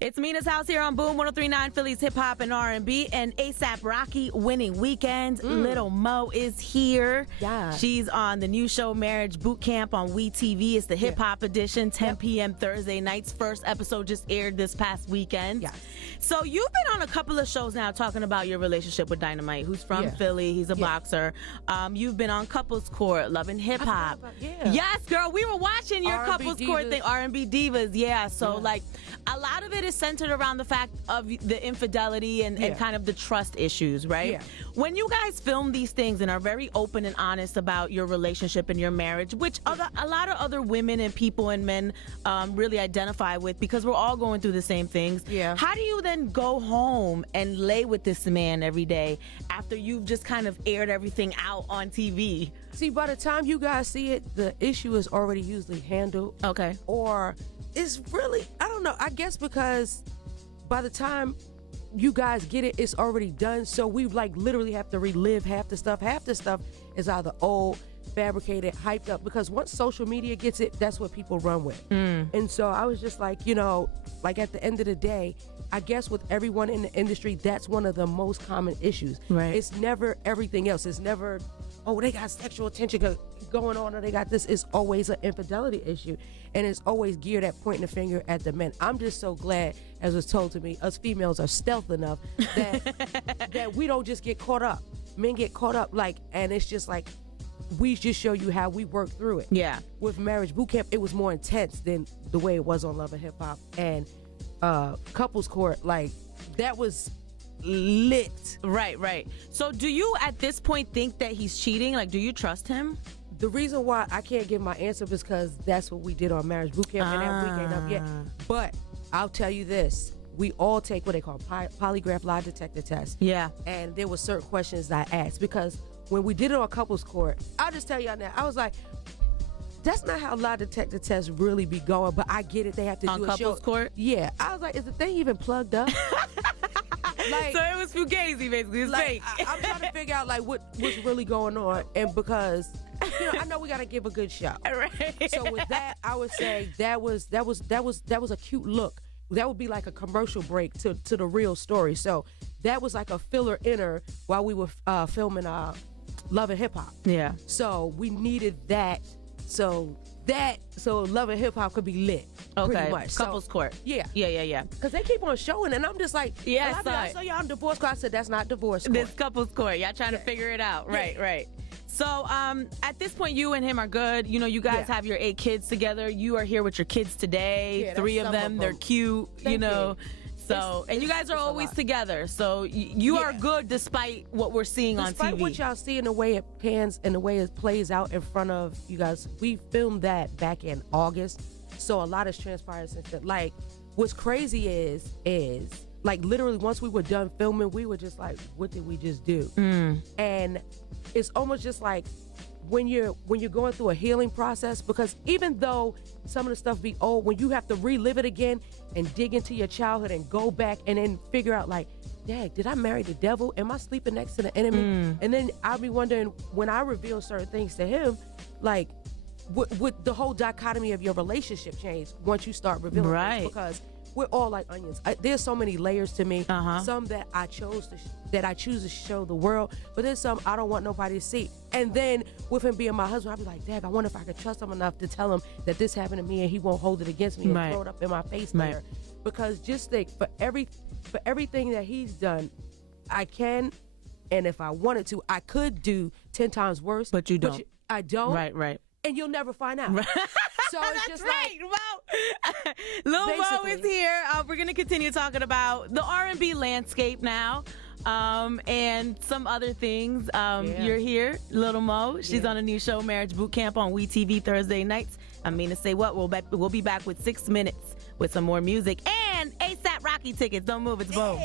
It's Mina's house here on Boom 103.9 Philly's Hip Hop and R&B, and ASAP Rocky winning weekend. Little Mo is here. Yeah. She's on the new show Marriage Boot Camp on WeTV. It's the hip hop edition, 10 p.m. Thursday nights. First episode just aired this past weekend. Yeah. So you've been on a couple of shows now talking about your relationship with Dynamite, who's from Philly. He's a boxer. You've been on Couples Court, Love and Hip Hop. Yes, girl. We were watching your R&B Couples Court thing, R&B Divas. Yeah. So like a lot of it is centered around the fact of the infidelity and kind of the trust issues, right? Yeah. When you guys film these things and are very open and honest about your relationship and your marriage, which a lot of other women and people and men really identify with, because we're all going through the same things. Yeah. How do you then go home and lay with this man every day after you've just kind of aired everything out on TV? See, by the time you guys see it, the issue is already usually handled. Okay. Or it's really, I don't know, I guess because by the time you guys get it, it's already done. So we like literally have to relive half the stuff. Half the stuff is either old, fabricated, hyped up, because once social media gets it, that's what people run with. And so I was just like, like at the end of the day, I guess with everyone in the industry, that's one of the most common issues. Right. It's never everything else. It's never, oh, they got sexual tension going on, or they got this. It's always an infidelity issue, and it's always geared at pointing the finger at the men. I'm just so glad, as was told to me, us females are stealth enough that that we don't just get caught up. Men get caught up, and it's just like, we just show you how we work through it. Yeah. With Marriage Boot Camp, it was more intense than the way it was on Love and Hip Hop and Couples Court. Like, that was lit. Right. So do you at this point think that he's cheating? Like, do you trust him? The reason why I can't give my answer is because that's what we did on Marriage Boot Camp, and that week ain't up yet. But I'll tell you this. We all take what they call polygraph lie detector test. Yeah. And there were certain questions I asked, because when we did it on Couples Court, I'll just tell y'all now, I was like, that's not how lie detector tests really be going, but I get it. They have to on do a Couples show. Court? Yeah. I was like, is the thing even plugged up? Like, so it was fugazi, basically. It's fake. I'm trying to figure out what's really going on, and because I know we got to give a good shot. Right. So with that, I would say that was a cute look. That would be like a commercial break to the real story. So that was like a filler inner while we were filming Love and Hip Hop. Yeah. So we needed that. So Love and Hip Hop could be lit. Okay. Pretty much. Couples Court. Yeah. Because they keep on showing, and I'm just like, yeah, I saw y'all on Divorce Court. I said, that's not Divorce Court. This Couples Court. Y'all trying to figure it out. Right. So at this point, you and him are good. You guys have your 8 kids together. You are here with your kids today. Yeah, 3 of them. They're cute. Thank you. So, and you guys are always together. So you are good despite what we're seeing on TV. Despite what y'all see and the way it pans and the way it plays out in front of you guys. We filmed that back in August. So a lot has transpired since then. Like, what's crazy is like literally once we were done filming, we were just like, what did we just do? And it's almost just like when you're going through a healing process, because even though some of the stuff be old, when you have to relive it again and dig into your childhood and go back and then figure out like, dang, did I marry the devil? Am I sleeping next to the enemy? And then I'll be wondering, when I reveal certain things to him, like, would the whole dichotomy of your relationship change once you start revealing things? Because we're all like onions. There's so many layers to me. Some that I choose to show the world, but there's some I don't want nobody to see. And then with him being my husband, I'll be like, Dad, I wonder if I could trust him enough to tell him that this happened to me and he won't hold it against me and throw it up in my face later. Because just think, for everything that he's done, I can, and if I wanted to, I could do 10 times worse. But you don't. I don't. Right. And you'll never find out. So it's just right. Well, Lil Mo is here. We're going to continue talking about the R&B landscape now, and some other things. You're here, Little Mo. She's on a new show, Marriage Boot Camp, on WeTV Thursday nights. I'm Mina SayWhat. We'll be back with 6 minutes with some more music and ASAP Rocky tickets. Don't move. It's Boom.